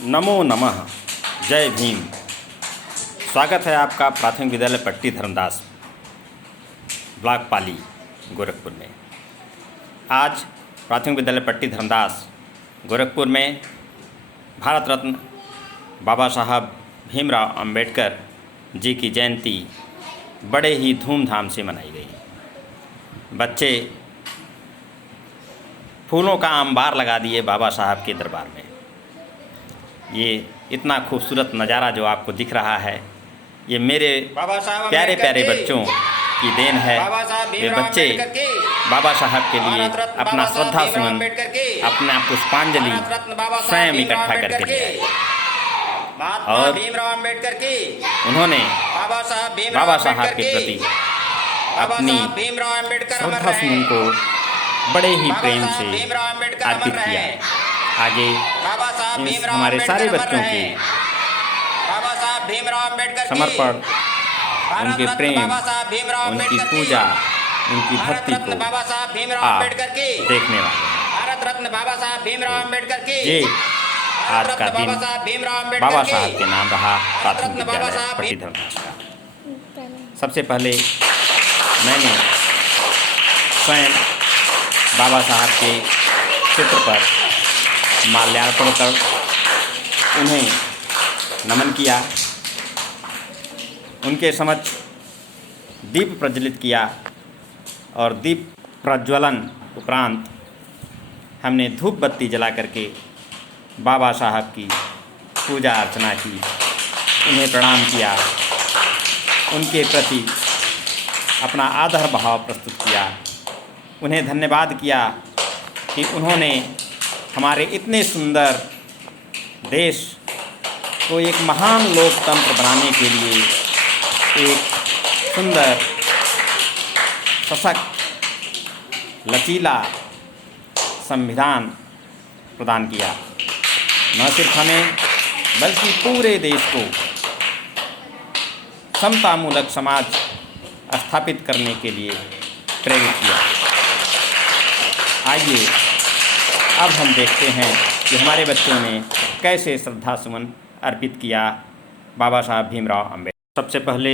नमो नमः। जय भीम। स्वागत है आपका प्राथमिक विद्यालय पट्टी धर्मदास ब्लॉक पाली गोरखपुर में। आज प्राथमिक विद्यालय पट्टी धर्मदास गोरखपुर में भारत रत्न बाबा साहब भीमराव अंबेडकर जी की जयंती बड़े ही धूमधाम से मनाई गई। बच्चे फूलों का अंबार लगा दिए बाबा साहब के दरबार में। ये इतना खूबसूरत नज़ारा जो आपको दिख रहा है, ये मेरे प्यारे प्यारे बच्चों की देन है। ये बच्चे बाबा साहब के लिए अपना श्रद्धा सुमन, अपना पुष्पांजलि स्वयं इकट्ठा करके ले आए और उन्होंने बाबा साहब के प्रति अपनी श्रद्धा सुमन को बड़े ही प्रेम से अर्पित किया। आगे हमारे सारे बच्चों के समर्पण, उनके प्रेम, उनकी पूजा, उनकी भक्ति को आप देखने वाले हैं। ये आज का दिन बाबा साहब के नाम रहा प्राथमिक विद्यालय पट्टी धर्मदास का। सबसे पहले मैंने स्वयं बाबा साहब के चित्र पर माल्यार्पण कर उन्हें नमन किया, उनके समक्ष दीप प्रज्वलित किया और दीप प्रज्वलन उपरांत हमने धूप बत्ती जला करके बाबा साहब की पूजा अर्चना की, उन्हें प्रणाम किया, उनके प्रति अपना आदर भाव प्रस्तुत किया, उन्हें धन्यवाद किया कि उन्होंने हमारे इतने सुंदर देश को एक महान लोकतंत्र बनाने के लिए एक सुंदर, सशक्त, लचीला संविधान प्रदान किया। न सिर्फ हमें बल्कि पूरे देश को समतामूलक समाज स्थापित करने के लिए प्रेरित किया। आइए अब हम देखते हैं कि हमारे बच्चों ने कैसे श्रद्धा सुमन अर्पित किया बाबा साहब भीमराव अंबेडकर। सबसे पहले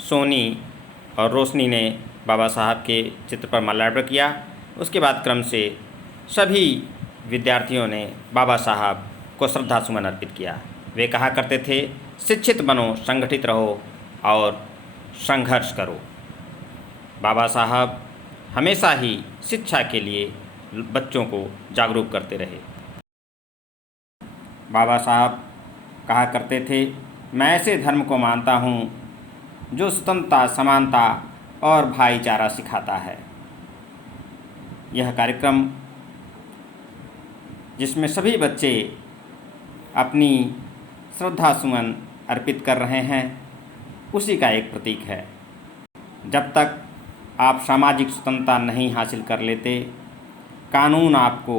सोनी और रोशनी ने बाबा साहब के चित्र पर माल्यार्पण किया। उसके बाद क्रम से सभी विद्यार्थियों ने बाबा साहब को श्रद्धा सुमन अर्पित किया। वे कहा करते थे, शिक्षित बनो, संगठित रहो और संघर्ष करो। बाबा साहब हमेशा ही शिक्षा के लिए बच्चों को जागरूक करते रहे। बाबा साहब कहा करते थे, मैं ऐसे धर्म को मानता हूँ जो स्वतंत्रता, समानता और भाईचारा सिखाता है। यह कार्यक्रम जिसमें सभी बच्चे अपनी श्रद्धा सुमन अर्पित कर रहे हैं, उसी का एक प्रतीक है। जब तक आप सामाजिक स्वतंत्रता नहीं हासिल कर लेते, कानून आपको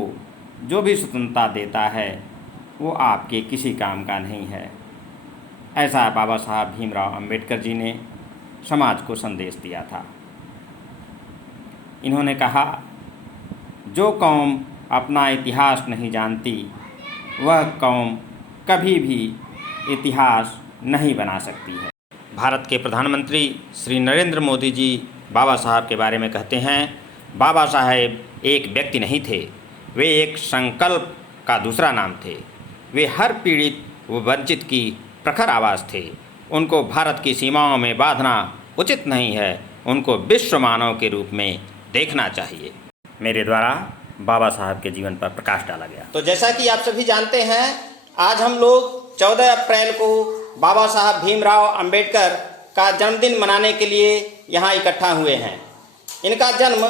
जो भी स्वतंत्रता देता है वो आपके किसी काम का नहीं है। ऐसा बाबा साहब भीमराव अंबेडकर जी ने समाज को संदेश दिया था। इन्होंने कहा, जो कौम अपना इतिहास नहीं जानती वह कौम कभी भी इतिहास नहीं बना सकती है। भारत के प्रधानमंत्री श्री नरेंद्र मोदी जी बाबा साहब के बारे में कहते हैं, बाबा साहेब एक व्यक्ति नहीं थे, वे एक संकल्प का दूसरा नाम थे। वे हर पीड़ित व वंचित की प्रखर आवाज़ थे। उनको भारत की सीमाओं में बांधना उचित नहीं है, उनको विश्व मानव के रूप में देखना चाहिए। मेरे द्वारा बाबा साहब के जीवन पर प्रकाश डाला गया। तो जैसा कि आप सभी जानते हैं, आज हम लोग 14 अप्रैल को बाबा साहब भीमराव अंबेडकर का जन्मदिन मनाने के लिए यहाँ इकट्ठा हुए हैं। इनका जन्म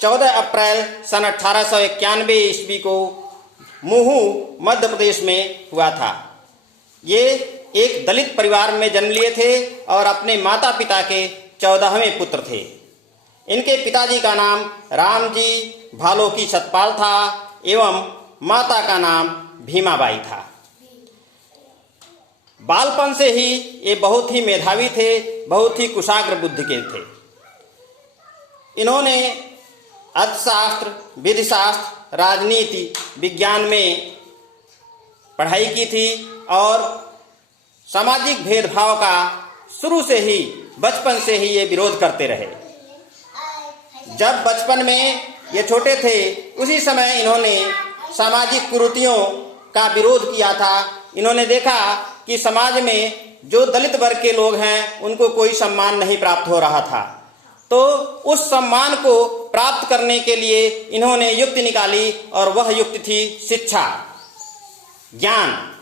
14 अप्रैल सन 1891 ईस्वी को मुहू मध्य प्रदेश में हुआ था। ये एक दलित परिवार में जन्म लिए थे और अपने माता पिता के 14वें पुत्र थे। इनके पिताजी का नाम रामजी भालोकी सतपाल था एवं माता का नाम भीमाबाई था। बालपन से ही ये बहुत ही मेधावी थे, बहुत ही कुशाग्र बुद्धि के थे। इन्होंने अर्थशास्त्र, विधिशास्त्र, राजनीति, विज्ञान में पढ़ाई की थी और सामाजिक भेदभाव का शुरू से ही, बचपन से ही ये विरोध करते रहे। जब बचपन में ये छोटे थे उसी समय इन्होंने सामाजिक कुरीतियों का विरोध किया था। इन्होंने देखा कि समाज में जो दलित वर्ग के लोग हैं उनको कोई सम्मान नहीं प्राप्त हो रहा था, तो उस सम्मान को प्राप्त करने के लिए इन्होंने युक्ति निकाली और वह युक्ति थी शिक्षा, ज्ञान।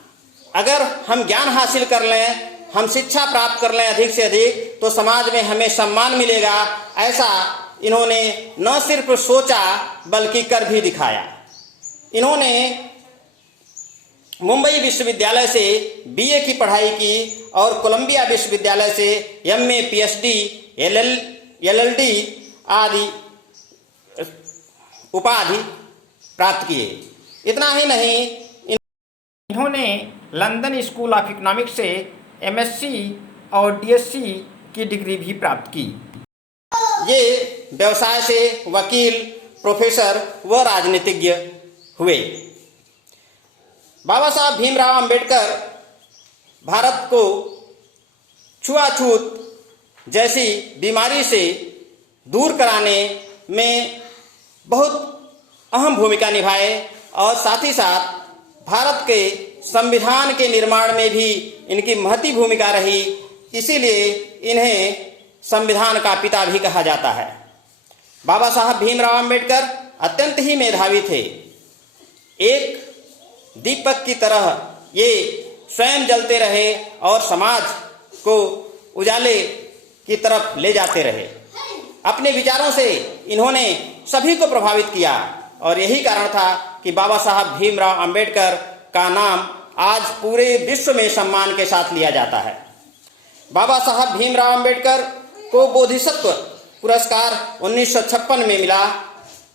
अगर हम ज्ञान हासिल कर लें, हम शिक्षा प्राप्त कर लें अधिक से अधिक, तो समाज में हमें सम्मान मिलेगा। ऐसा इन्होंने न सिर्फ सोचा बल्कि कर भी दिखाया। इन्होंने मुंबई विश्वविद्यालय से बीए की पढ़ाई की और कोलंबिया विश्वविद्यालय से एमए, पीएचडी, एलएलडी आदि उपाधि प्राप्त किए। इतना ही नहीं, इन्होंने लंदन स्कूल ऑफ इकोनॉमिक्स से एमएससी और डीएससी की डिग्री भी प्राप्त की। ये व्यवसाय से वकील, प्रोफेसर व राजनीतिज्ञ हुए। बाबा साहब भीमराव अंबेडकर भारत को छुआछूत जैसी बीमारी से दूर कराने में बहुत अहम भूमिका निभाए और साथ ही साथ भारत के संविधान के निर्माण में भी इनकी महती भूमिका रही। इसीलिए इन्हें संविधान का पिता भी कहा जाता है। बाबा साहब भीमराव अंबेडकर अत्यंत ही मेधावी थे। एक दीपक की तरह ये स्वयं जलते रहे और समाज को उजाले की तरफ ले जाते रहे। अपने विचारों से इन्होंने सभी को प्रभावित किया और यही कारण था कि बाबा साहब भीमराव अंबेडकर का नाम आज पूरे विश्व में सम्मान के साथ लिया जाता है। बाबा साहब भीमराव अंबेडकर को बोधिसत्व पुरस्कार 1956 में मिला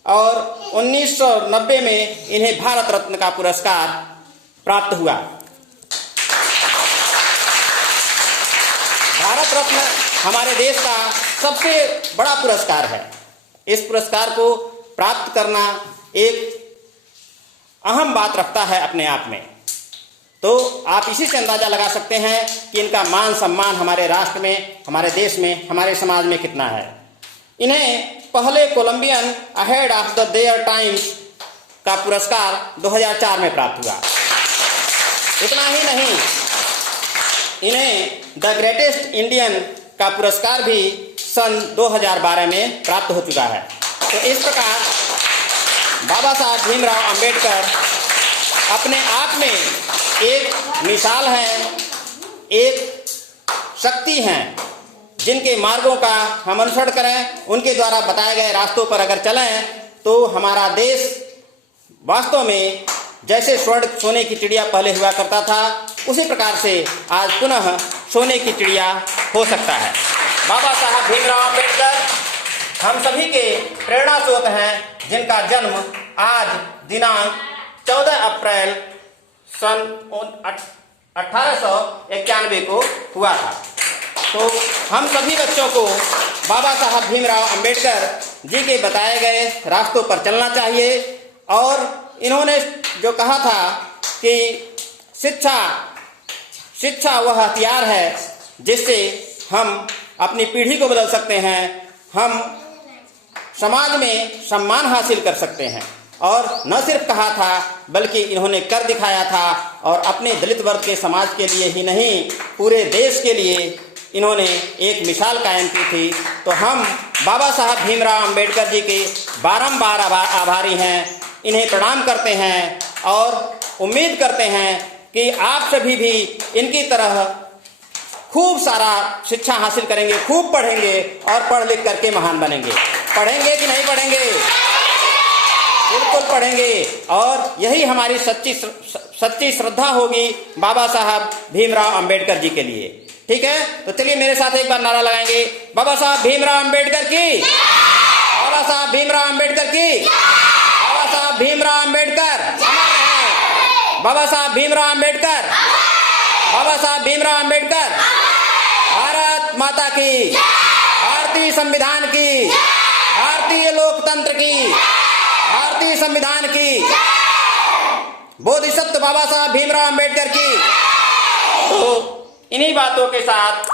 और 1990 में इन्हें भारत रत्न का पुरस्कार प्राप्त हुआ। भारत रत्न हमारे देश का सबसे बड़ा पुरस्कार है। इस पुरस्कार को प्राप्त करना एक अहम बात रखता है अपने आप में। तो आप इसी से अंदाजा लगा सकते हैं कि इनका मान सम्मान हमारे राष्ट्र में, हमारे देश में, हमारे समाज में कितना है। इन्हें पहले Colombian ahead of the their times का पुरस्कार 2004 में प्राप्त हुआ। इतना ही नहीं, इन्हें द ग्रेटेस्ट इंडियन का पुरस्कार भी सन 2012 में प्राप्त हो चुका है। तो इस प्रकार बाबा साहब भीमराव अंबेडकर अपने आप में एक मिसाल हैं, एक शक्ति हैं, जिनके मार्गों का हम अनुसरण करें, उनके द्वारा बताए गए रास्तों पर अगर चलें तो हमारा देश वास्तव में जैसे स्वर्ण सोने की चिड़िया पहले हुआ करता था, उसी प्रकार से आज पुनः सोने की चिड़िया हो सकता है। बाबा साहब भीमराव अंबेडकर हम सभी के प्रेरणा स्रोत हैं, जिनका जन्म आज दिनांक 14 अप्रैल सन 1891 को हुआ था। तो हम सभी बच्चों को बाबा साहब भीमराव अंबेडकर जी के बताए गए रास्तों पर चलना चाहिए। और इन्होंने जो कहा था कि शिक्षा वह हथियार है जिससे हम अपनी पीढ़ी को बदल सकते हैं, हम समाज में सम्मान हासिल कर सकते हैं। और न सिर्फ कहा था बल्कि इन्होंने कर दिखाया था और अपने दलित वर्ग के समाज के लिए ही नहीं, पूरे देश के लिए इन्होंने एक मिसाल कायम की थी। तो हम बाबा साहब भीमराव अंबेडकर जी के बारंबार आभारी हैं, इन्हें प्रणाम करते हैं और उम्मीद करते हैं कि आप सभी भी इनकी तरह खूब सारा शिक्षा हासिल करेंगे, खूब पढ़ेंगे और पढ़ लिख करके महान बनेंगे। पढ़ेंगे कि नहीं पढ़ेंगे? बिल्कुल पढ़ेंगे। और यही हमारी सच्ची श्रद्धा होगी बाबा साहब भीमराव अंबेडकर जी के लिए। ठीक है, तो चलिए मेरे साथ एक बार नारा लगाएंगे, बाबा साहब भीमराव अंबेडकर की, बाबा साहब भीमराव अंबेडकर की, बाबा साहब भीमराव अंबेडकर, बाबा साहब भीमराव अंबेडकर, बाबा साहब भीमराव अंबेडकर, भारत माता की, भारतीय संविधान की, भारतीय लोकतंत्र की, भारतीय संविधान की बोधिसत्व बाबा साहब भीमराव अंबेडकर की। तो इन्हीं बातों के साथ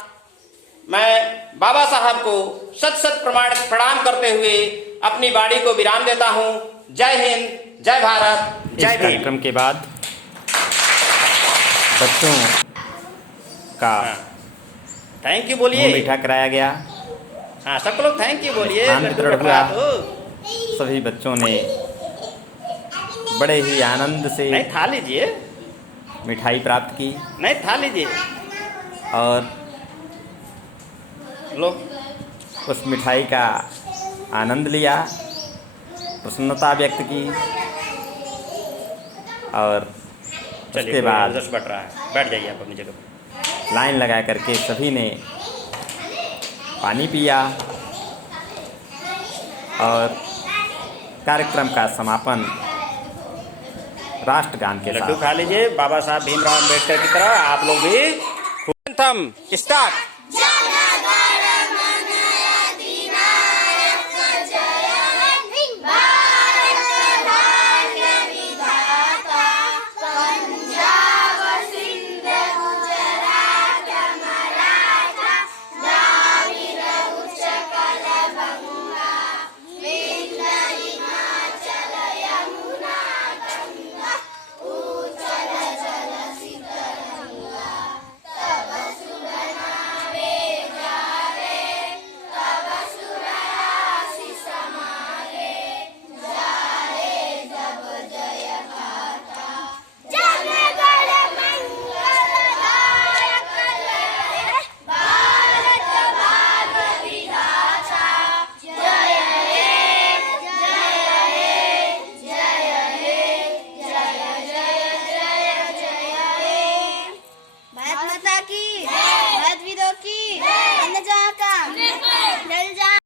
मैं बाबा साहब को सत सत प्रणाम करते हुए अपनी वाणी को विराम देता हूं। जय हिंद, जय भारत, जय भीम। कार्यक्रम के बाद बच्चों का थैंक यू बोलिए। मीठा कराया गया। हाँ, सब लोग थैंक यू बोलिए। स्थान वितरण हुआ। सभी बच्चों ने बड़े ही आनंद से नहीं खा लीजिए, मिठाई प्राप्त की नहीं खा लीजिए। और लोग उस मिठाई का आनंद लिया, प्रसन्नता व्यक्त की। और उसके बाद बढ़ रहा है, बैठ जाइए आप अपनी जगह पर। लाइन लगा करके सभी ने पानी पिया और कार्यक्रम का समापन राष्ट्रगान के लड्डू साथ। खा लीजिए बाबा साहब भीमराव अंबेडकर की तरह आप लोग भी। स्टार्ट।